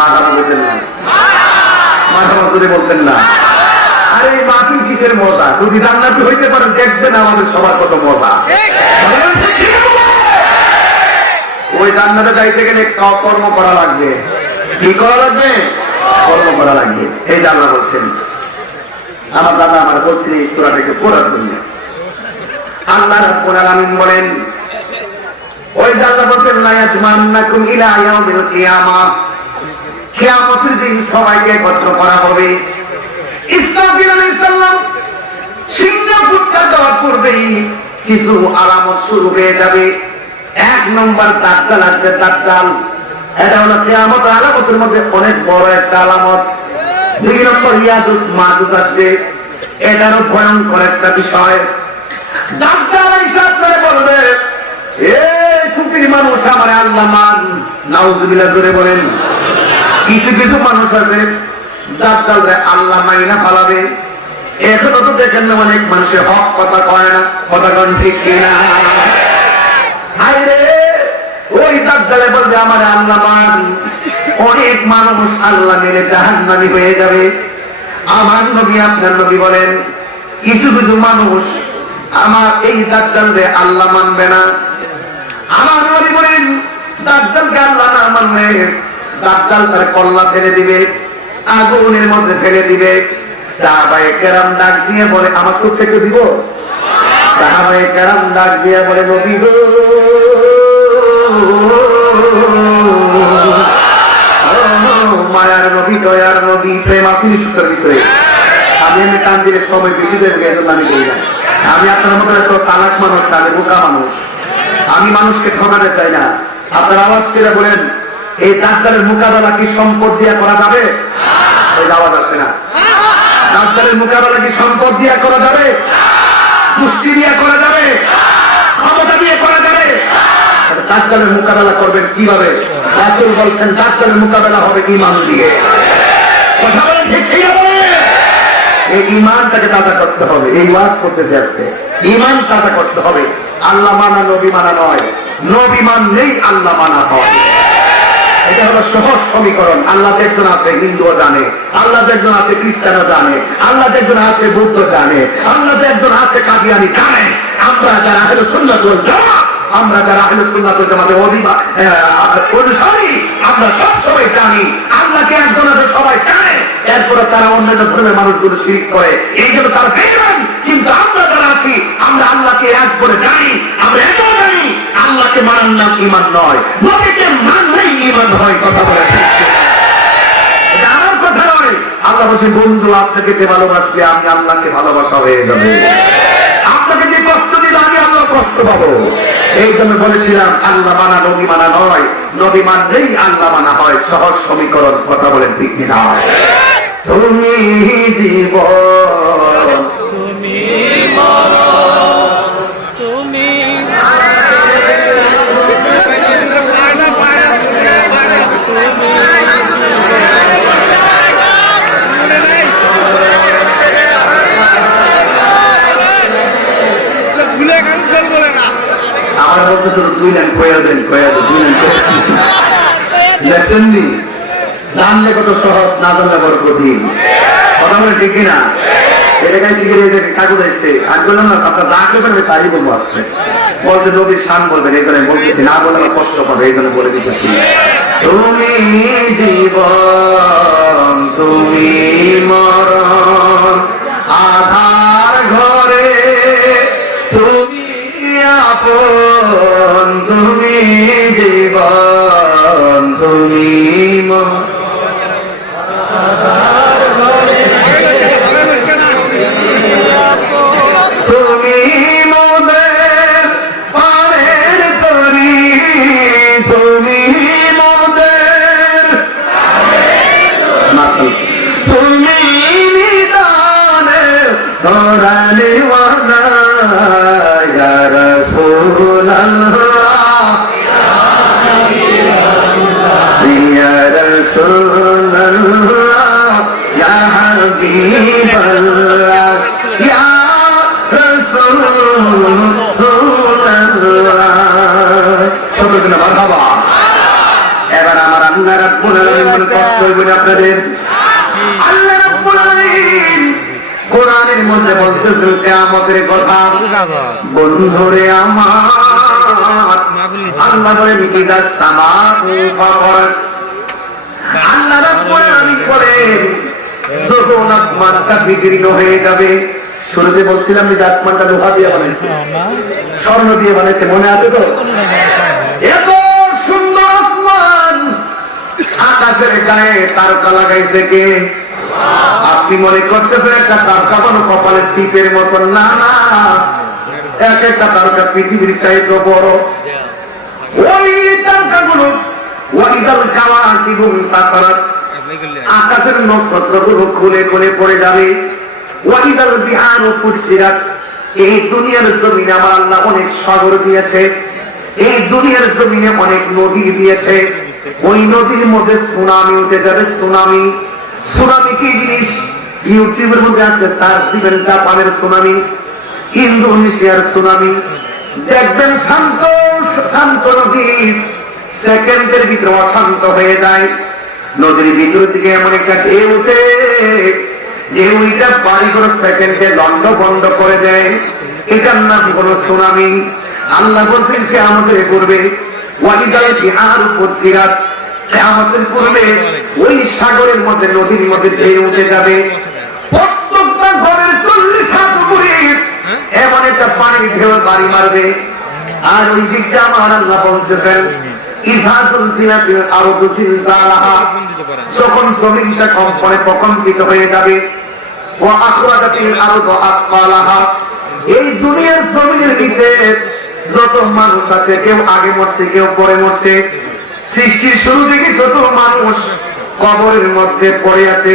মাথা বলতেন না, মাথা মাথুরে বলতেন না। আরে এই মাহফিল কিসের মজা? যদি জান্নাতি হইতে পারে দেখবেন আমাদের সবার কত মজা। ওই জান্নাতে যাইতে গেলে কর্ম করা লাগবে। কি করা লাগবে? কর্ম করা লাগবে। এই যে আল্লাহ বলছেন, আমার দাদা আমার বলছেন এই সূরাটাকে পড়ার জন্য। আল্লাহ রাব্বুল আলামিন বলেন, ওই যে আল্লাহ বলছেন লা ইয়াতমান্নাকুম ইলা ইয়াউমিল কিয়ামাহ, কিয়ামতের দিন সবাইকে একত্র করা হবে। ইসরাফিল আলাইহিস সালাম সিংহাসন যাওয়ার পূর্বেই কিছু আলামত শুরু হয়ে যাবে। এক নম্বর দাজ্জাল আসবে। দাজ্জাল এটা হলো কিয়ামতের আলামতের মধ্যে অনেক বড় একটা আলামত। দুই নম্বর ইয়াজুজ মাজুজ আসবে, এটারও ভয়ঙ্কর একটা বিষয়। দাজ্জাল হিসাব করে বলবে, এই কুপির মানুষ আমার আল্লাহ মান, নাউজুবিল্লাহ জোরে বলেন। কিছু কিছু মানুষ আছে দাজ্জাল আল্লাহ মাইনা ফালাবে। এখনো তো দেখেন না অনেক মানুষের হক কথা কয় না, কথা কোন ঠিক কিনা? হায়রে ওই দাজ্জালে বলবে আমার আল্লাহ মান, অনেক মানুষ আল্লাহ মেনে জাহান্নামী হয়ে যাবে। আমার নবী আপনার নবী বলেন, কিছু কিছু মানুষ আমার এই দাজ্জালকে আল্লাহ মানবে না। আমার নবী বলেন, দাজ্জালকে আল্লাহ না মানলে দাজ্জাল তার কল্লা ফেলে দিবে, আগুনের মধ্যে ফেলে দিবে। সাহাবায়ে কেরাম ডাক দিয়ে বলে, আমার সত্যি একটু দিব? সাহাবায়ে কেরাম ডাক দিয়ে বলে, নবী গো, মায়ার নবী, দয়ার নবী, প্রেম আসিনি সুতোর ভিতরে। আমি টান দিলে সময় বেশি দেবে, আমি বলি না। আমি আপনার মতো এত চালাক মানুষ, তাহলে বোকা মানুষ। আমি মানুষকে ঠকাতে চাই না। আপনার আওয়াজ করে বলেন, এই দাজ্জালের মোকাবেলা কি সম্পদ দিয়ে করা যাবে? ওই আওয়াজ আসছে না। দাজ্জালের মোকাবেলা কি সম্পদ দিয়ে করা যাবে? মুষ্টি দিয়ে করা যাবে? ক্ষমতা দিয়ে করা যাবে? দাজ্জালের মোকাবেলা করবেন কিভাবে? রাসূল বলছেন দাজ্জালের মোকাবেলা হবে ঈমান দিয়ে। কথা বলেন ঠিক কিনা বলেন? এই ঈমানটাকে তাজা করতে হবে। এই ওয়াজ করতেছে আজকে, ঈমান তাজা করতে হবে। আল্লাহ মানা নবী মানা নয়, নবী মানলেই আল্লাহ মানা হয়। এটা হলো সহজ সমীকরণ। আল্লাহ যে একজন আছে হিন্দুও জানে, আল্লাহ যে একজন আছে খ্রিস্টানও জানে, আল্লাহ যে একজন আছে বৌদ্ধ জানে, আল্লাহ যে একজন আছে কাদিয়ানি জানে। আমরা যারা আহলে সুন্নাত ওয়াল জামাত, আমরা যারা আহলে সুন্নাত ওয়াল জামাতের অনুসারী, আমরা সব সবাই জানি আল্লাহকে একজন আছে, সবাই জানে। এরপরে তারা অন্যান্য ধর্মের মানুষগুলো শিরক করে, এই জন্য তারা বেঈমান। কিন্তু আমরা যারা আছি, আমরা আল্লাহকে এক বলে জানি। আমরা এটাও জানি আল্লাহকে মানার নাম ঈমান নয়, নবীকে মানলেই ঈমান হয়। কথা বলে এটা আমার কথা নয়। আল্লাহ বলছে, বন্ধু আপনাকে যে ভালোবাসবে আমি আল্লাহকে ভালোবাসা হয়ে যাবে। আপনাকে যে কষ্ট দিলে আমি আল্লাহ কষ্ট পাবো। এই জন্য বলেছিলাম আল্লাহ মানা নবী মানা নয়, নবী মানলেই আল্লাহ মানা হয়। সহজ সমীকরণ। কথা বলেন ঠিক কিনা? তুমি জীবন, তুমি মরণ, তুমি আমার বলতেছে 2 লাইন কয়া দেন, কয়া দেন 2 লাইন লেসেন নি। জানলে কত সহজ, না জানলে বড় কঠিন। কথা বলে ঠিক কিনা? এলাকায় কি কাগজ আসছে, আমি বললাম না আপনার রাখতে পারবে তাই বলবো। আসছে বলছে নবীর শান বলবেন, এই জন্য বলতেছি, না বলে আমার কষ্ট পাবে, এই জন্য বলে দিতেছি। তুমি জীবন, তুমি মরণ, আধার ঘরে তুমি আপন, তুমি জীবন, তুমি মরণ, তুমি মোদের পারের তরি, তুমি মোদের, তুমি নিদানে কোরআনওয়ালা ইয়া রাসূলুল্লাহ, ইয়া রাসূলুল্লাহ, ইয়া হাবিবাল্লাহ, ইয়া রাসূলুল্লাহ। সকলকে মারহাবা। এবার আমার আল্লাহ আল্লাহ রাব্বুল আলামিন বলে কষ্ট হইবে আপনাদের। আল্লাহ রাব্বুল আলামিন কোরআনের মধ্যে বলতেছেন কিয়ামতের কথা, বন্ধুরে আমার আল্লাহ বলেন ইদা সামাউ ফাতারাত। আল্লাহ রাব্বুল আলামিন বলেন যখন আসমানটা বিদীর্ণ হয়ে যাবে। শুরুতে বলছিলাম যে আসমানটা লোহা দিয়ে বানাইছে, স্বর্ণ দিয়ে বানাইছে, মনে আছে তো? এত সুন্দর আসমান, আকাশের গায়ে তারকা লাগাইছে কে? আপনি মনে করতেছেন একটা তারকা কোনো কপালের টিপের মতন? না না, এক একটা তারকা পৃথিবীর চাইতে বড়। ওই তারকাগুলো ওয়াইদাল কাওয়াকিবু তাসারাত, আকাশের নক্ষত্রগুলো খুলে খুলে পড়ে যাবে। ওয়াইদাল বিহারু ফুজিরাত, এই দুনিয়ার জমিনে আমার আল্লাহ অনেক সাগর দিয়েছে, এই দুনিয়ার জমিনে অনেক নদী দিয়েছে। ওই নদীর মধ্যে সুনামি উঠে যাবে। সুনামি, সুনামি কি জিনিস? ইউটিউবের মধ্যে আজকে সার্চ দিবেন, জাপানের সুনামি, ইন্দোনেশিয়ার সুনামি, দেখবেন শান্ত শান্ত নদী সেকেন্ডের ভিতরে অশান্ত হয়ে যায়। নদীর ভিতর থেকে এমন একটা ঢেউ উঠে, ঢেউটা বাড়ি করে সেকেন্ডে লন্ড বন্ধ করে দেয়। এটার নাম হলো সুনামি। আল্লাহ বলছেন কিয়ামতের পূর্বে ওয়াইদাল বিহারু ফুজিরাত, কিয়ামতের পূর্বে ওই সাগরের মধ্যে নদীর মধ্যে ঢেউ উঠে যাবে। প্রত্যেকটা ঘরের 40 হাত উপরে এমন একটা পানির ঢেউ বাড়ি মারবে। আর ওই দিকটা আমার আল্লাহ বলতেছেন যখন জমিনটা কম্পনে প্রকম্পিত হয়ে যাবে, এই দুনিয়ার জমিনের নিচে যত মানুষ আছে, কেউ আগে মরছে, কেউ পরে মরছে, সৃষ্টির শুরু থেকে যত মানুষ কবরের মধ্যে পড়ে আছে,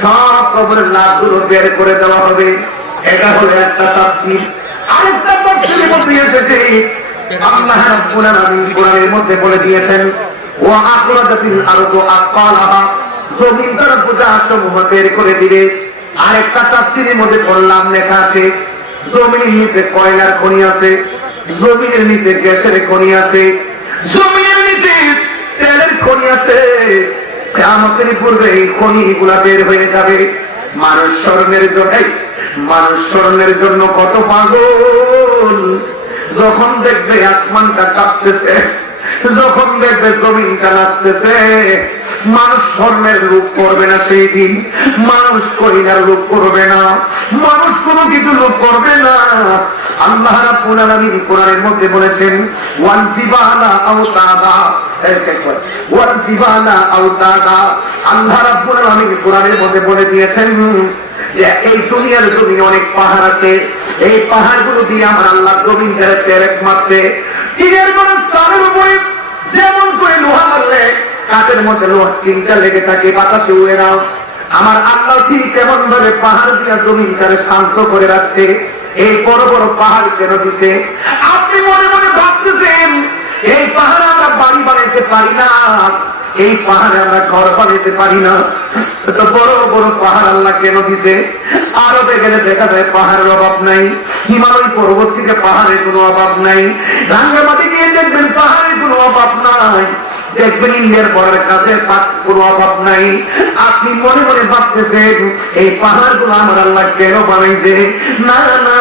সব কবরের লাশগুলো বের করে দেওয়া হবে। এটা হলো একটা তাফসীর। আরেকটা তাফসীরের মধ্যে এসেছে আল্লাহ রাব্বুল আলামিন কোরআনের মধ্যে বলে দিয়েছেন ওয়া আখরাজাতিল আরদু আসফালাহা, জমিন তার বোঝাসমূহ বের করে দিবে। আরেকটা তাফসীরের মধ্যে পড়লাম লেখা আছে জমিনের নিচে কয়লার খনি আছে, জমিনের নিচে গ্যাসের খনি আছে, জমিনের নিচে তেলের খনি আছে। কিয়ামতের পূর্বে এই খনিগুলা বের হয়ে যাবে। মানুষ স্বর্ণের জন্য, মানুষ স্বর্ণের জন্য কত পাগল। যখন দেখবে আসমানটা কাঁপতেছে, যখন দেখবে জমিনটা নাচতেছে, মানুষ স্বর্ণের রূপ করবে না। সেই দিন মানুষ কইনার রূপ করবে না, মানুষ কোনো কিছু রূপ করবে না। আল্লাহ রাব্বুল আলামিন কোরআনের মধ্যে বলেছেন ওয়াল জিবালা আওতাদা, ওয়াল জিবালা আওতাদা। আল্লাহ রাব্বুল আলামিন কোরআনের মধ্যে বলে দিয়েছেন যে এই দুনিয়ার জমিনে অনেক পাহাড় আছে, এই পাহাড়গুলো দিয়ে আমার আল্লাহ জমিন ধরে পেরেক মারছে। টিনের কোনো স্তরের উপরে যেমন করে লোহা মারলে কাঠের মধ্যে লোহার টিনটা লেগে থাকে, বাতাসে উড়ে নাও, আমার আল্লাহ ঠিক তেমন ভাবে পাহাড় দিয়া জমিনটারে শান্ত করে রাখছে। এই বড় বড় পাহাড় কেন দিছে? আপনি মনে মনে ভাবতেছেন এই পাহাড়ে আমরা বাড়ি বানাইতে পারি না, এই পাহাড়ে আমরা ঘর বানাইতে পারি না, তো বড় বড় পাহাড় আল্লাহ কেন দিছে? আরবে গেলে দেখা যায় পাহাড়ের অভাব নাই, হিমালয় পর্বত থেকে পাহাড়ের কোনো অভাব নাই, রাঙ্গামাটি গিয়ে দেখবেন পাহাড়ের কোনো অভাব নাই, দেখবেন ইন্ডিয়ার বর্ডারের কাছে কোনো অভাব নাই। আপনি মনে মনে ভাবতেছেন এই পাহাড় গুলো আমার আল্লাহ কেন বানাইছে? না না,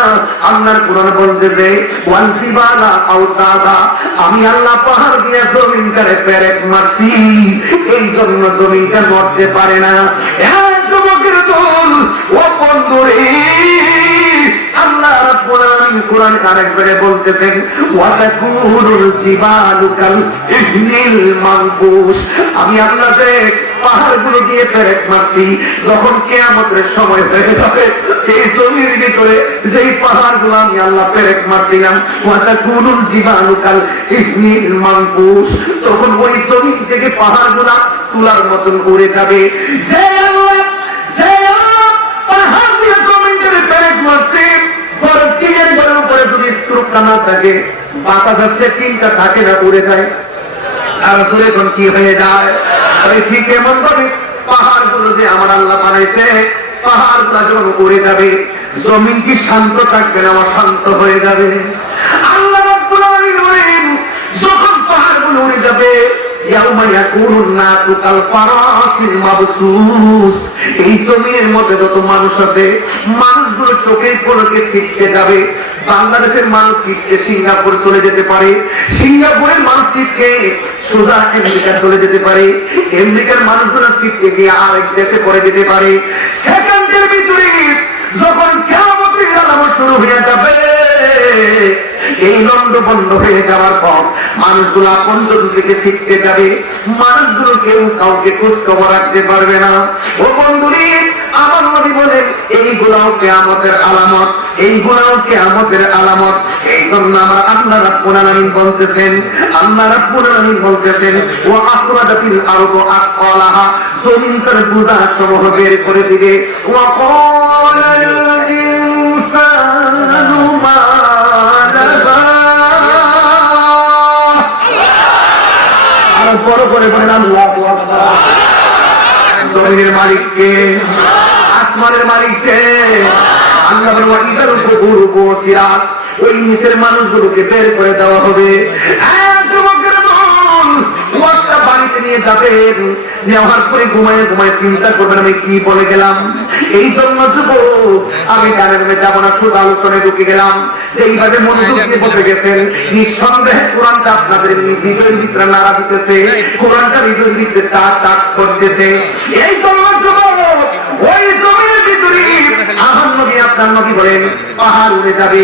আল্লাহর কোরআন বলতেছে ওয়াল জিবালা আওতাদা, আমি আল্লাহ পাহাড় দিয়ে জমিনটারে পেরেক মারছি, এই জন্য জমিনটা নড়তে পারে না। যুবকের দল, ও বন্ধুরে, আল্লাহ রাব্বুল আলামিন কোরআন আরেকবারে বলতেছেন ওয়াতাকুনুল জিবালু কাল ইহনিল মানফুস, আমি আল্লাহ যে পাহাড়গুলো দিয়ে পেরেক মারছি, যখন কিয়ামতের সময় হয়ে যাবে এই জমির ভিতরে যেই পাহাড়গুলো আমি আল্লাহ পেরেক মারছিলাম, ওয়াতাকুনুল জিবালু কাল ইহনিল মানফুস, তখন ওই জমিন থেকে পাহাড়গুলো তুলার মতন উড়ে যাবে। যে আল্লাহ পাহাড় দিয়ে জমিনটারে পেরেক মারছে, টিনের উপরে যদি স্ক্রুপটা না থাকে, বাতাস আসলে টিনটা থাকে না, উড়ে যায়। আর এখন কি হয়ে যায়? ওই ঠিক এমন ভাবে পাহাড় গুলো যে আমার আল্লাহ বানাইছে, পাহাড় গুলো যখন উড়ে যাবে, জমিন কি শান্ত থাকবে না, অশান্ত হয়ে যাবে। আল্লাহ রাব্বুল আলামিন বলেন যখন পাহাড় গুলো উড়ে যাবে, ইয়াউমা ইয়াকুনুন নাসু কাল ফারাশিল মাবসুস। এই জমিনের মধ্যে যত মানুষ আছে, মানুষগুলো চোখের পলকে ছিটকে যাবে। বাংলাদেশের মানুষ ছিটকে সিঙ্গাপুর চলে যেতে পারে, সিঙ্গাপুরের মানুষ ছিটকে সোজা আমেরিকা চলে যেতে পারে, আমেরিকার মানুষগুলো ছিটকে গিয়ে আরেক দেশে পড়ে যেতে পারে। সেকেন্ডের ভিতরে যখন কিয়ামতের আলামত শুরু হয়ে যাবে, এই লন্ড বন্ধ হয়ে যাওয়ার পর মানুষগুলো আপনজন থেকে ছিটকে যাবে, মানুষগুলো কেউ কাউকে খোঁজ খবর রাখতে পারবে না। ও বন্ধুরে, আমার নবী বলেন এইগুলাও কিয়ামতের আলামত, এইগুলাও কিয়ামতের আলামত। এই জন্য আমার আল্লাহ রাব্বুল আলামিন বলতেছেন, আল্লাহ রাব্বুল আলামিন বলতেছেন ওয়া আখরাজাতিল আরদু আসকালাহা, জমিন তার বোঝা সমূহ বের করে দিবে। ওয়া ক্বালাল ইনসানু মা লাহা, আর বড় করে বলেন আল্লাহু আকবার। জমিনের মালিক কে? আসমানের মালিক কে? আল্লাহ বলেন ওয়া ইদাল কুবুরু বুসিরাত, ওই নিচের মানুষগুলোকে বের করে দেওয়া হবে। ওয়াক্তা বাড়িতে নিয়ে যাবেন, নেওয়ার পরে ঘুমায় ঘুমায় চিন্তা করবেন আমি কি বলে গেলাম। এই জন্য যুবক, আমি গানের মধ্যে যাবো না, শুধু আলোচনায় ঢুকে গেলাম যে এইভাবে মনোযোগ দিয়ে বসে গেছেন। নিঃসন্দেহে কোরআনটা আপনাদের হৃদয়ের ভিতরে নাড়া দিতেছে, কোরআনটা হৃদয়ের ভিতরে টাচ করতেছে। এই জন্য যুবক, ওই জমিনের ভিতরে আমার নবী আপনার নবী বলেন পাহাড় উড়ে যাবে,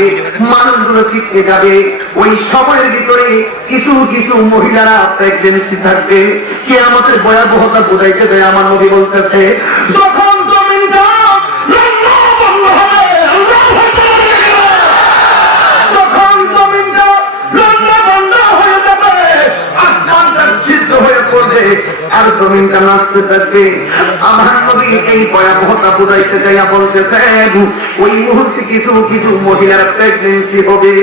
মানুষগুলো ছিটকে যাবে। ওই সময়ের ভিতরে কিছু কিছু মহিলারা প্রেগন্যান্সি থাকবে। কিয়ামতের ভয়াবহতা বোঝাইতে যায় আমার নবী বলতেছে, যখন জমিনটা লন্ডভন্ড হবে, যখন জমিনটা লন্ডভন্ড হয়ে যাবে, আসমানটা ছিদ্র হয়ে পড়বে আর জমিনটা নাচতে থাকবে। আমার নবী এই ভয়াবহতা বোঝাইতে যাইয়া বলতেছেন ওই মুহূর্তে কিছু কিছু মহিলার প্রেগন্যান্সি হবে।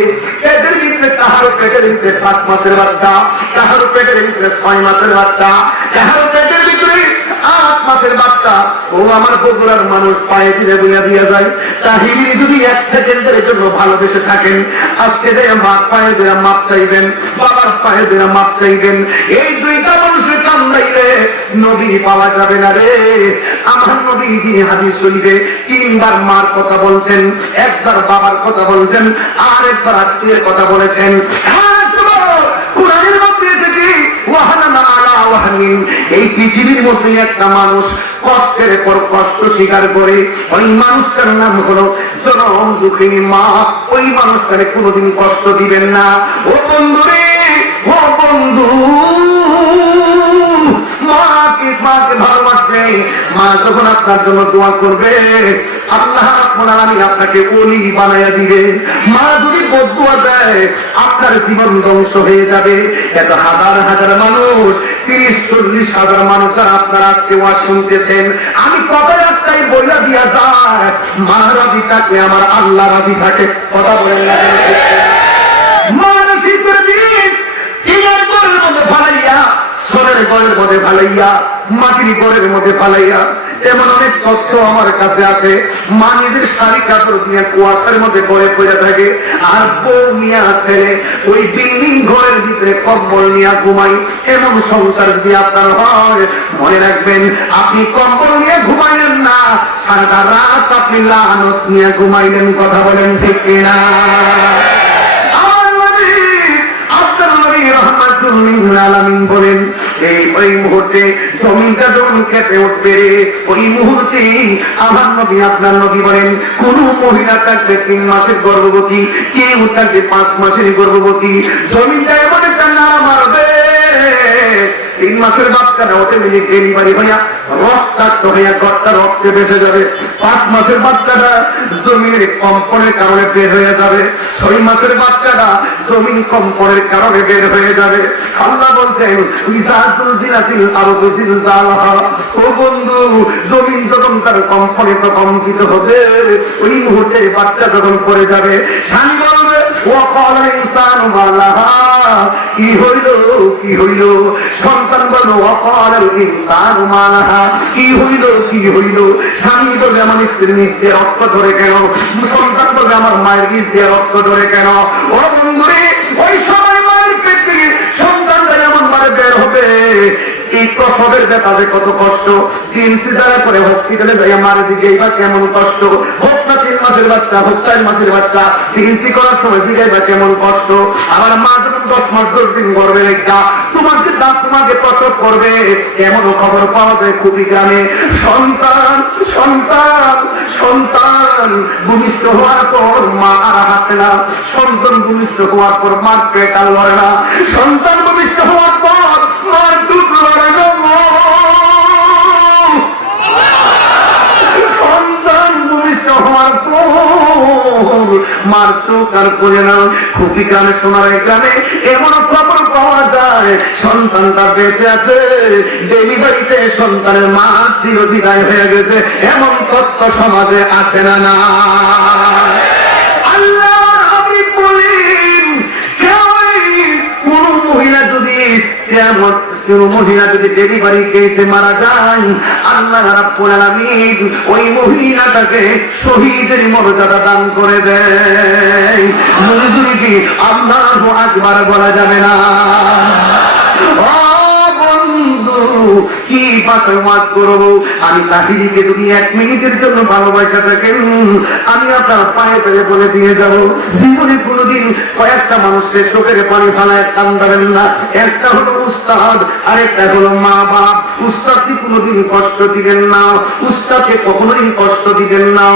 এদের ভিতরে কাহার পেটের ভিতরে 5 মাসের বাচ্চা, কাহার পেটের ভিতরে 6 মাসের বাচ্চা, কাহার পেটের ভিতরে 8 মাসের বাচ্চা। ও আমার বগুড়ার মানুষ পায়ে দিলে বইয়া দিয়া যায়, তাহিরি যদি 1 সেকেন্ডের জন্য ভালোবেসে থাকেন, আজকে যে মা পায়ে দেয়া মাপ চাইবেন, বাবার পায়ে দেয়া মাপ চাইবেন। এই দুইটা মানুষের কান্দাইলে নবী পাওয়া যাবে না রে। আমার নবী হাদিস শরীফে 3 বার মার কথা বলছেন, 1 বার বাবার কথা বলছেন, আর 1 বার আত্মীয়ের কথা বলেছেন। কোরআনের মধ্যে এসেছে ওয়াহানা আলা ওয়াহানিন, এই পৃথিবীর মধ্যে একটা মানুষ কষ্টের পর কষ্ট স্বীকার করে, ওই মানুষটার নাম হলো জনম দুঃখিনী মা। ওই মানুষটারে কোনোদিন কষ্ট দিবেন না। ও বন্ধু রে, ও বন্ধু, মাকে ভালোবাসবে, মা যখন আপনার জন্য দোয়া করবে, আল্লাহ রাব্বুল আলামিন আপনাকে ওলি বানায়া দিবে। মা যদি বদদুয়া দেয়, আপনার জীবন ধ্বংস হয়ে যাবে। এত হাজার হাজার মানুষ, 30-40 হাজার মানুষ আপনারা আজকে ওয়াজ শুনতেছেন, আমি কথায় একটাই বইলা দিয়া যায়, মা রাজি থাকলে আমার আল্লাহ রাজি থাকে। কথা বলেন না? মানসিক দিন টিনের ঘরের মধ্যে ফালাইয়া, সোনের ঘরের মধ্যে ফালাইয়া, মাটির ঘরের মধ্যে ফালাইয়া, এমন অনেক তথ্য আমার কাছে আছে। মা নিজের শাড়ি কাপড় নিয়ে কুয়াশার মধ্যে ঘরে পড়ে থাকে, আর বউ নিয়ে ছেলে ওই বিল্ডিং ঘরের ভিতরে কম্বল নিয়ে ঘুমাই। এমন সংসার যদি আপনার হয়, মনে রাখবেন আপনি কম্বল নিয়ে ঘুমাইলেন না, সারাটা রাত আপনি লানত নিয়ে ঘুমাইলেন। কথা বলেন ঠিক কিনা? বলেন ওই মুহূর্তে জমিনটা যখন কেঁপে উঠবে, ওই মুহূর্তে আমার নবী আপনার নবী বলেন কোন মহিলা থাকবে 3 মাসের গর্ভবতী, কেউ থাকবে 5 মাসের গর্ভবতী, জমিনটা এমন একটা নাড়া মারবে, 3 মাসের বাচ্চাটা অটোমেটিক ডেলিভারি হইয়া রক্তাক্ত হইয়া ঘরটা রক্তে বেঁচে যাবে। 5 মাসের বাচ্চাটা জমিনের কম্পনের কারণে বের হয়ে যাবে। 6 মাসের বাচ্চাটা জমিন কম্পনের কারণে বের হয়ে যাবে। আল্লাহ বলছেন ও বন্ধু, জমিন যখন তার কম্পনে কম্পিত হবে, ওই মুহূর্তে বাচ্চা যখন পড়ে যাবে, স্বামী বলবে ওয়াকাল ইনসানু মা লাহা, কি হইল কি হইল? সন্তান বলল ওয়াকাল ইনসানু মা লাহা, কি হইল কি হইল? স্বামী বলবে আমার স্ত্রীর নিজ দিয়ে রক্ত ধরে কেন? সন্তান বলবে আমার মায়ের নিজ দিয়ে রক্ত ধরে কেন? ও বন্ধুরে, ওই সময় মায়ের পেট থেকে সন্তানটা এমন ভাবে বের হবে, প্রসবের ব্যাপারে কত কষ্ট, 3 সিজারের পরে হসপিটালে যাইয়া মারা দিকে এইবার কেমন কষ্ট, হোক না 3 মাসের বাচ্চা, হোক 4 মাসের বাচ্চা, 3 সি করার সময় দিকে কেমন কষ্ট। আবার মা যখন 10 মাস 10 দিন গর্ভে রেখা তোমাকে প্রসব করবে, এমন খবর পাওয়া যায় খুবই গ্রামে। সন্তান সন্তান সন্তান ভূমিষ্ঠ হওয়ার পর মা আর হাঁটে না, সন্তান ভূমিষ্ঠ হওয়ার পর মার পেট আর লড়ে না, সন্তান ভূমিষ্ঠ হওয়ার পর মার দুধ লড়ে না, সন্তান ভূমিষ্ঠ হওয়ার পর মার চোখ আর পড়ে না। খুবই গ্রামে, সোনার গ্রামে এমন খবর পাওয়া যায় সন্তানটা বেঁচে আছে, ডেলিভারিতে সন্তানের মা চিরবিদায় হয়ে গেছে, এমন তথ্য সমাজে আছে না? না আল্লাহ আমি বলি, কোন মহিলা যদি ডেলিভারি কেসে মারা যায়, আল্লাহ রাব্বুল আলামিন ওই মহিলাটাকে শহীদের মর্যাদা দান করে দেয়। যদি কি আল্লাহু আকবার বলা যাবে না? কি ভাষায় ওয়াজ করবো? আমি তাহিরিকে যদি 1 মিনিটের জন্য ভালোবাসা থাকেন, আমি আপনার পায়ে পেয়ে বলে দিয়ে যাবো, জীবনে কোনোদিন কয়েকটা মানুষকে চোখের পানি ফেলায় কান্দাবেন না। একটা হলো উস্তাদ, আরেকটা হলো মা বাপ। উস্তাদকে কোনোদিন কষ্ট দিবেন না, উস্তাদকে কখনোদিন কষ্ট দিবেন না।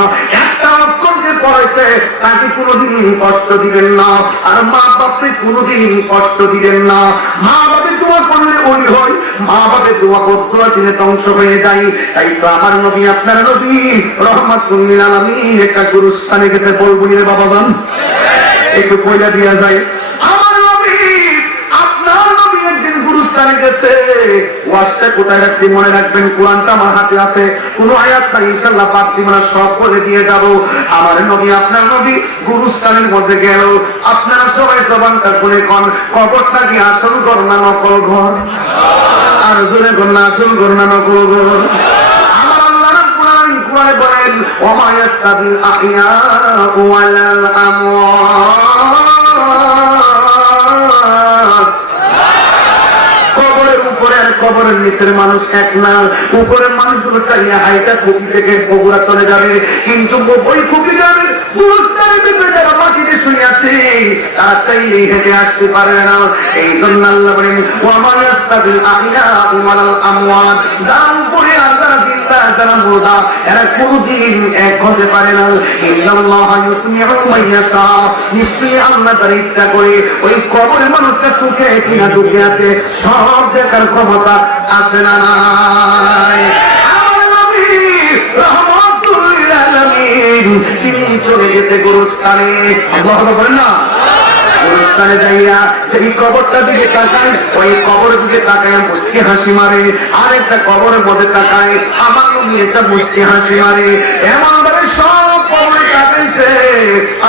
একটা অক্ষরকে পড়াইতে তাকে কোনোদিন কষ্ট দিবেন না, আর মা বাপকে কোনোদিন কষ্ট দিবেন না। মা বাপে দোয়া করলে ওই হয়, মা বাপে দোয়া করতে দিলে ধ্বংস হয়ে যায়। তাই তো আমার নবী, আপনার নবী রহমাতুল লিল আলামিন একটা গুরুস্থানে গেছে, বলবো রে বাবা গান একটু পয়লা দিয়া যায়। আমার নবী, আপনার নবী একদিন গুরুস্থানে গেছে। ওয়াজটা কোথায় রাখছি মনে রাখবেন, কোরআনটা আমার হাতে আছে, কোন আয়াতটা ইনশাআল্লাহ পাঠ দিব না, সব বলে দিয়ে যাব। আমার নবী, আপনার নবী গুরুস্থানের মধ্যে গেল। আপনারা সবাই জবানটা খুলে কোন, কবরটা কি আসল ঘর না নকল ঘর? আর জোরে ঘর না আসল ঘর না নকল ঘর? আমার আল্লাহ রাব্বুল কোরআনে বলেন, ওমা ইয়াস্তাবিল আহইয়া ওয়াল আমওয়াত। কবরের উপরে আর কবরের নিচের মানুষ এক না। উপরের মানুষগুলো চাইলে হাইটা খুকি থেকে বগুড়া চলে যাবে, কিন্তু ওই খুকি যাবে গুরুস্থানের ভিতরে যারা মাটিতে শুয়ে আছে, তারা চাইলে হেঁটে আসতে পারবে না। এই জন্য আল্লাহ বলেন, ওমা ইয়াস্তাবিল আহইয়া ওয়াল আমওয়াত। যারা উপরে আর যারা জিন্দা, যারা মুর্দা, এরা কোনদিন এক হতে পারে না। ইন্নাল্লাহা ইউসমিউ মান ইয়াশা। নিশ্চয়ই আল্লাহ তার ইচ্ছা করে ওই কবরের মানুষটা সুখে কিনা দুঃখে আছে সব দেখার ক্ষমতা আছে না নাই? আমার নবী রহমাতুল লিল আলামিন তিনি চলে গেছে গুরুস্থানে। আল্লাহু আকবার না? গুরুস্থানে যাইয়া সেই কবরটা দিকে তাকায়, ওই কবরের দিকে তাকায় মুস্কি হাসি মারে। আরেকটা কবরের মধ্যে তাকায়, আমার নবী একটা মুস্কি হাসি মারে। এমন ভাবে সব কবরে তাকাইছে,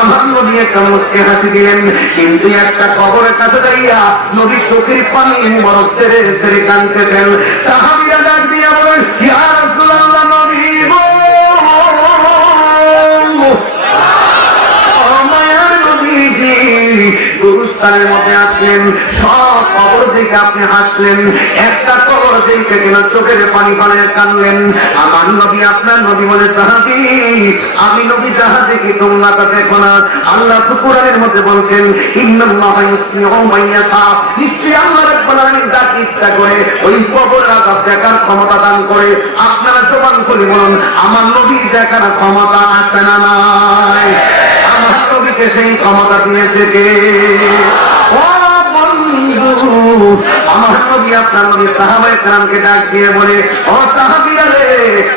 আমার নবী একটা মুস্কি হাসি দিলেন। কিন্তু একটা কবরের কাছে যাইয়া নবী চোখের পানি বরফ ছেড়ে ছেড়ে কাঁদতেছেন। সাহাবীরা ডাক দিয়া বলেন, ইয়া রাসূলুল্লাহ, নবী গো, গুরুস্থানের মধ্যে আসলেন, সব কবর থেকে আপনি হাসলেন, একটা কবর থেকে কিনা চোখের পানি পানিয়ে কানলেন। আমার নবী, আপনার নবী বলে, সাহাবী আমি নবী যাহা দেখি তোমরা তা দেখো না। আল্লাহ তো কোরআনের মধ্যে বলছেন, ইন্নাল্লাহা ইউসমিউ মান ইয়াশা। নিশ্চয়ই আল্লাহ রাব্বুল আলামিন যাকে ইচ্ছা করে ওই কবর আযাব দেখার ক্ষমতা দান করে। আপনারা জবান খুলে বলুন, আমার নবী দেখার ক্ষমতা আছে না নাই? আমার নবীকে সেই ক্ষমতা দিয়েছে কে? ও বন্ধু, আমার নবী, আপনার নবী সাহাবায়ে কেরামকে ডাক দিয়ে বলে, ও সাহাবীরা রে,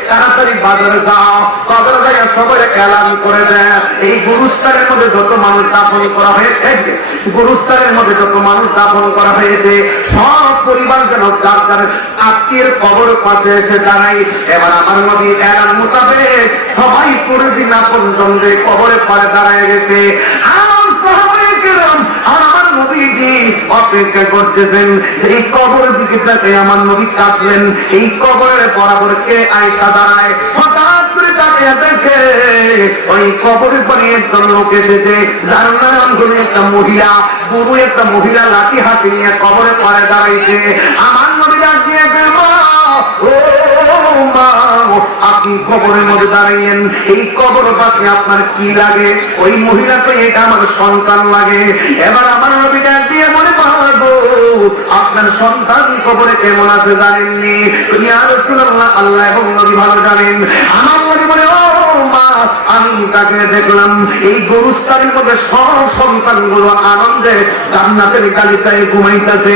তাড়াতাড়ি বাজারে যাও, বাজারে যাইয়া সবাই এলান করে দেয়, এই গুরুস্থানের মধ্যে যত মানুষ দাফন করা হয়েছে, গুরুস্থানের মধ্যে যত মানুষ দাফন করা হয়েছে, সব পরিবার যেন যার যার আত্মীয়ের কবর পাশে এসে দাঁড়াই। এবার আমার নবী এলান মোতাবেক সবাই পুরোদিন আপন জনরে কবরের পাড়ে দাঁড়ায় গেছে। আর সাহাবায়ে কেরাম আর আমার নবীজি অপেক্ষা করতেছেন। এই কবরের দিকে তাকে আমার নবী কাঁদলেন। এই কবরের বরাবর কে আয়েশা দাঁড়ায়, হঠাৎ করে তাকে দেখে ওই কবরের পরে একজন লোক এসেছে, যার নাম হলো একটা মহিলা, বুড়ো একটা মহিলা লাঠি হাতে নিয়ে কবরের পাড়ে দাঁড়াইছে। আমার নবী ডাক দিয়ে মা, ও মা, আপনি কবরের মধ্যে দাঁড়াইলেন, এই কবর পাশে আপনার কি লাগে? ওই মহিলাকে এটা আমার সন্তান লাগে। এবার আমার নবী ডাক দিয়ে বলে, মা গো, আপনার সন্তান কবরে কেমন আছে জানেননি? ইয়া রাসূলুল্লাহ, আল্লাহ এবং নবী ভালো জানেন। আমার নবী বলে, ও মা, আমি তাকে দেখলাম এই গরুস্থানের মধ্যে সব সন্তানগুলো আনন্দে জান্নাতের গালিচায় ঘুমাইতেছে,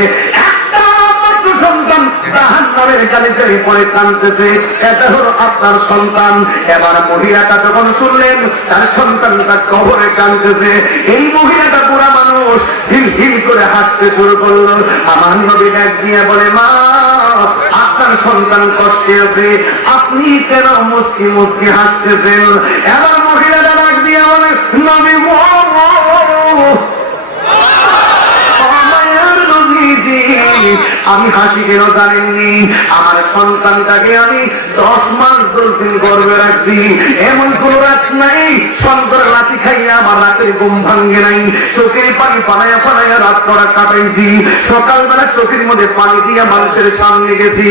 একটা মাত্র সন্তান জাহান্নামের গালিচায় পড়ে কাঁদতেছে, এটা হলো আপনার সন্তান। এবার মহিলাটা যখন শুনলেন তার সন্তানটা কবরে কাঁদতেছে, এই মহিলাটা পুরা মানুষ হিল হিল করে হাসতে শুরু করলো। আমার নবী ডাক দিয়ে বলে, মা, আপনার সন্তান কষ্টে আছে, আপনি কেন মুস্কি মুস্কি হাসতেছেন? এবার মহিলাটা ডাক দিয়ে বলে, নবী গো, আমি হাসি কেন জানেননি? আমার সন্তানটাকে আমি 10 মাস 10 দিন গর্ভে রাখছি, এমন কোন রাত নাই সন্তান লাঠি খাইয়া আমার রাতের ঘুম ভাঙ্গে নাই, চোখের পানি পানায়া পানায়া রাত করা কাটাইছি, সকালবেলা চোখের মধ্যে পানি দিয়া মানুষের সামনে গেছি,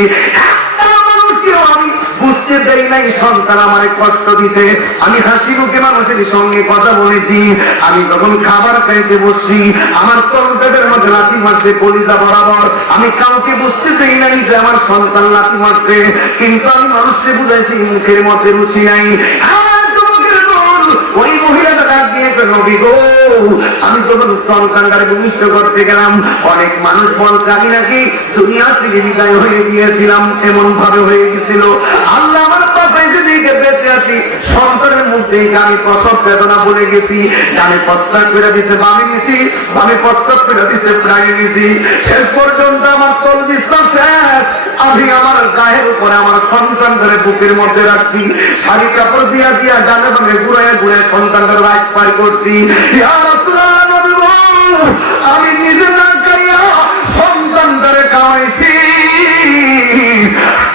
আমি বুঝতে দেই নাই সন্তান আমারে কষ্ট দিতে। আমি হাসি মুখে মানুষের সঙ্গে কথা বলেছি, আমি যখন খাবার খাইতে বসছি আমার তলপেটের মধ্যে লাঠি মারছে কলিজা বরাবর, আমি কাউকে বুঝতে দেই নাই যে আমার সন্তান লাঠি মারছে, কিন্তু আমি মানুষকে বুঝাইছি মুখের মধ্যে রুচি নাই। ওই মহিলাটা ডাক দিয়ে, নবী গো, আমি যখন সন্তানটাকে ভূমিষ্ঠ করতে গেলাম অনেক মানুষ বলছে আমি নাকি দুনিয়া থেকে বিদায় হয়ে গিয়েছিলাম, এমন ভাবে হয়ে গেছিল। আল্লাহ আমার পাশায় যেদিকে বেঁচে আছি, সন্তানের মধ্যে আমি প্রসব বেদনা বলে গেছি, আমি প্রস্তাব করে দিছে বামে নিছি, বামে প্রস্তাব করে দিছে প্রায় নিছি, শেষ পর্যন্ত আমার তলবিস্তার শেষ। আমি আমার গায়ের উপরে আমার সন্তান ধরে বুকের মধ্যে রাখছি, শাড়ি কাপড় দিয়া দিয়া জানে ভাঙে ঘুরাইয়া ঘুরে সন্তানদের রাত পার করছি। আমি নিজে না খাইয়া সন্তান ধরে খাওয়াইছি,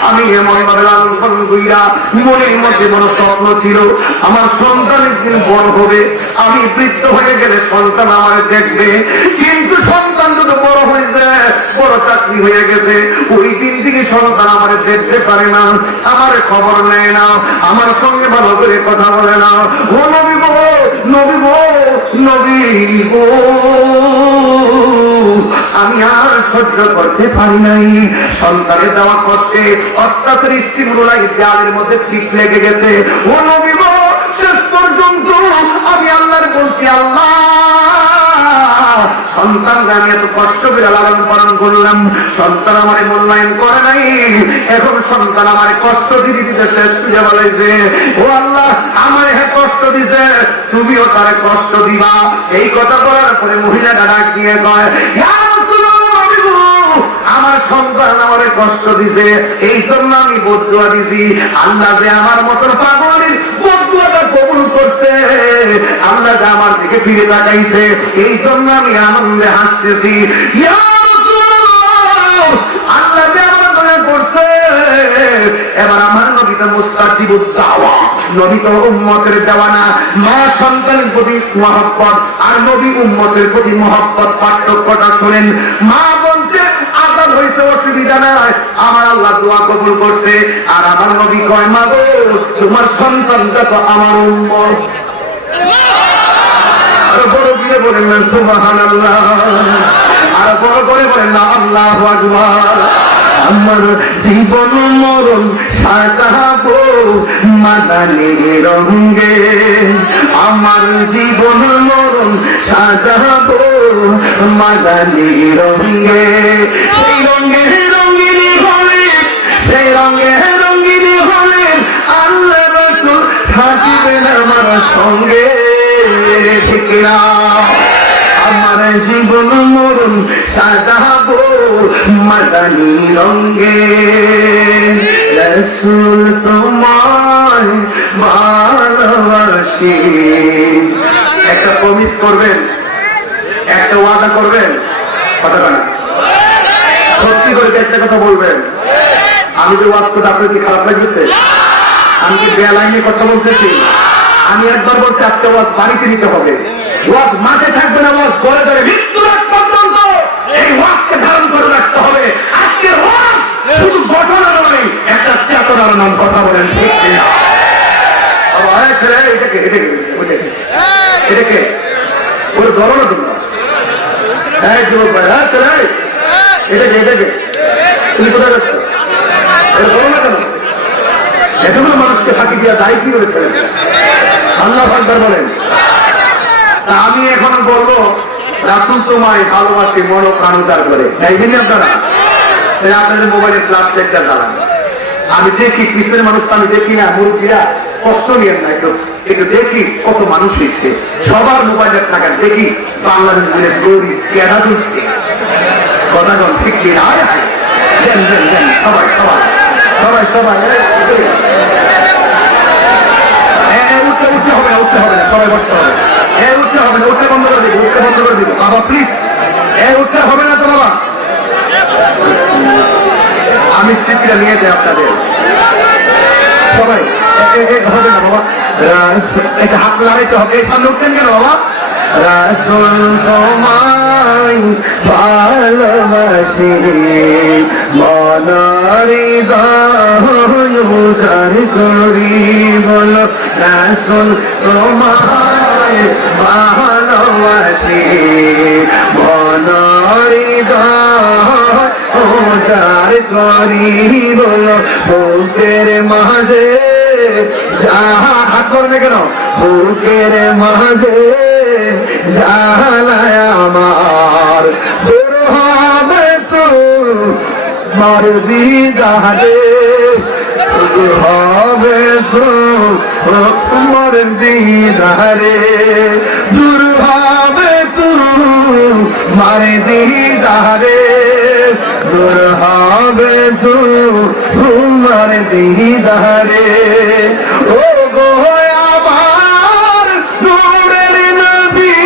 আমি এমন ভাবে লালন পালন কইরা মনের মধ্যে বড় স্বপ্ন ছিল আমার সন্তান একদিন বড় হবে, আমি বৃদ্ধ হয়ে গেলে সন্তান আমার দেখবে, কিন্তু সন্তান যত বড় হয়েছে, বড় চাকরি হয়ে গেছে, ওই দিন থেকে সন্তান আমার দেখতে পারে না, আমার খবর নেয় না, আমার সঙ্গে ভালো করে কথা বলে না। ও নবী গো, নবী গো, নবী গো, আমি আর সহ্য করতে পারি নাই, সন্তানের যাওয়া কষ্টে অত্যাচার স্ত্রীগুলাই দেয়ালের মধ্যে টিপ লেগে গেছে। ও নবী গো, শেষ পর্যন্ত আমি আল্লাহর বলছি, আল্লাহ, সন্তানকে আমি এত কষ্ট করে লালন পালন করলাম, সন্তান আমার মূল্যায়ন করে নাই, এখন সন্তান আমার কষ্ট দিতে দিতে শেষ পূজা বলেছে, ও আল্লাহ, আমার কষ্ট দিতে তুমিও তারা কষ্ট দিবা। এই কথা বলার পরে মহিলাটা ডাক দিয়ে কয়, আমার সন্তান আমারে কষ্ট দিছে, এই জন্য আমি বদুয়া দিছি, আল্লাহ যে আমার মতন পাগলের বদুয়াটা কবুল করছে, আল্লাহ যে আমার দিকে ফিরে তাকাইছে, এই জন্য আমি আনন্দে হাসতেছি। আল্লাহ যে আমার দয়া করছে। এবার আমার নবীটা মুস্তাজিবুদ দাওয়া, নবী তো উম্মতের জাওয়ানা, মা সন্তানের প্রতি মহব্বত আর নবী উম্মতের প্রতি মহব্বত, পার্থক্যটা শুনেন। মা বলছে আযাব হইছে, অসুবিধা নাই, আমার আল্লাহ দোয়া কবুল করছে, আর আমার নবী কয়, মা গো, তোমার সন্তানটা তো আমার উম্মত। আর বড় দিয়ে বলেন না সুবহানাল্লাহ, আর বড় করে বলেন না আল্লাহু আকবার। আমার জীবন মরণ সাজাবো মাদানী রঙে, আমার জীবন মরণ সাজাবো মাদানী রঙে, সেই রঙে রঙিনী হলে, সেই রঙে রঙিনী হলে আল্লাহ রাসূল থাকিবেন আমার সঙ্গে, ঠিক না? আমার জীবন মরণ সাজাবো মাদানী রঙে, রাসূল তোমায় ভালোবাসি। একটা প্রমিস করবেন, একটা ওয়াদা করবেন, কথা বলেন, সত্যি করে একটা কথা বলবেন। আমি যে ওয়াজ করতে আপনার কি খারাপ লাগছে? আমি কি বেলাইনে কথা বলতেছি? আমি একবার বলছি আজকে ওয়াজ বাড়িতে নিতে হবে, ওয়াজ মাঠে থাকবে না, ওয়াজ ঘরে ঘরে মৃত্যুর আগ পর্যন্ত এই ওয়াজকে ধারণ করে রাখতে হবে। আজকে ওয়াজ মুসলমান, কথা বলেন ঠিক কিনা? এটাকে এটাকে এটাকে ওর ধরো না তোমরা, এটাকে এটাকে তুমি কোথায় যাচ্ছ? এটা ধরো না কেন? এতগুলো মানুষকে ফাঁকি দিয়া দায়ী কি করে ফেলেন? আল্লাহু আকবার বলেন। তা আমি এখন বলবো, রাসূল তোমায় ভালোবাসে, মন ও প্রাণ উজাড় করে, তাই জানি আপনারা আপনাদের মোবাইলে ফ্ল্যাশ লাইটটা জ্বালান। আমি দেখি কৃষ্ণের মানুষ তো আমি দেখি না, মুরব্বীরা কষ্ট নিয়েন না, একটু একটু দেখি কত মানুষ হয়েছে, সবার মোবাইলের টাকা দেখি বাংলাদেশ মিলে গৌরী কেনা দিচ্ছে, কথা কন ঠিক কিনা? দেন দেন দেন, সবাই সবাই সবাই সবাই উঠতে উঠতে হবে না, উঠতে হবে না, সবাই বসতে হবে। উঠতে হবে না, উঠতে বন্ধ করে দিব, উঠতে বন্ধ করে দিব বাবা প্লিজ। উঠতে হবে না তো বাবা, আমি স্মৃতিটা নিয়ে যাই আপনাদের। সবাই হবে না বাবা, এটা হাত লাগাইতে হবে। এই সামনে উঠতেন কেন বাবা? রাসূল তোমায় ভালোবাসি, মনারি উজাড় করি, বলো রাসূল তোমায় ভালোবাসি, মনারি উজাড় করি, বলো বুকের মাঝে হাত করবে কেন? বুকের মাঝে জ্বালায় আমার, দূর হবে তো মার দিদারে, দূর হবে তো মার দিদারে, দূর হবে তো মার দিদারে, দূর হবে তো মার দিদারে। ও গো আমার নূরের নবী,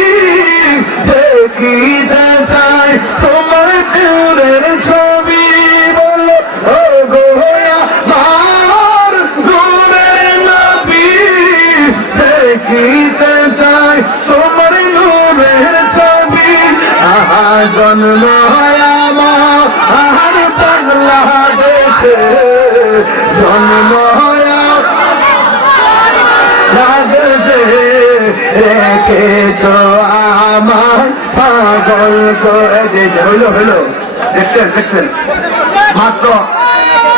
দেখিতে চাই তোমার নূরের ছবি, বলো ও গো আমার নূরের নবী, দেখিতে চাই তোমার নূরের ছবি। আহা জন্ম আমার বাংলাদেশে, জন্ম বাংলাদেশে, রেখেছ আমার পাগল করে। হইলো হইলো, দেখছেন দেখছেন, মাত্র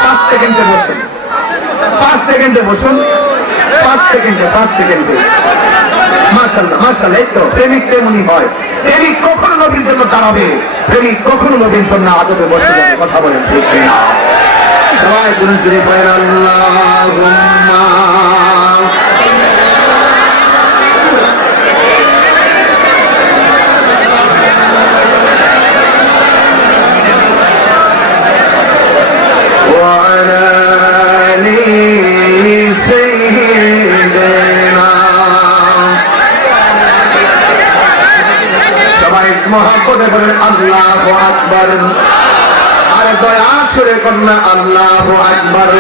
5 সেকেন্ডে বসুন, 5 সেকেন্ডে বসুন, 5 সেকেন্ডে 5 সেকেন্ডে। মাশাআল্লাহ মাশাআল্লাহ, এই তো প্রেমিক তেমনি হয়। প্রেমিক কখনো নবীর জন্য দাঁড়াবে, প্রেমিক কখনো নবীর জন্য আদবে বসে যাবে, কথা বলেন ঠিক কিনা? সবাই জুড়ে জুড়ে পড়েন আল্লাহুম্মা। মহব্বতে বলেন আল্লাহু আকবার, আর দয়া করে কন্যা আল্লাহু আকবার।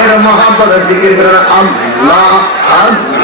এর মহব্বতে জিকির করেন আল্লাহ আল্লাহ।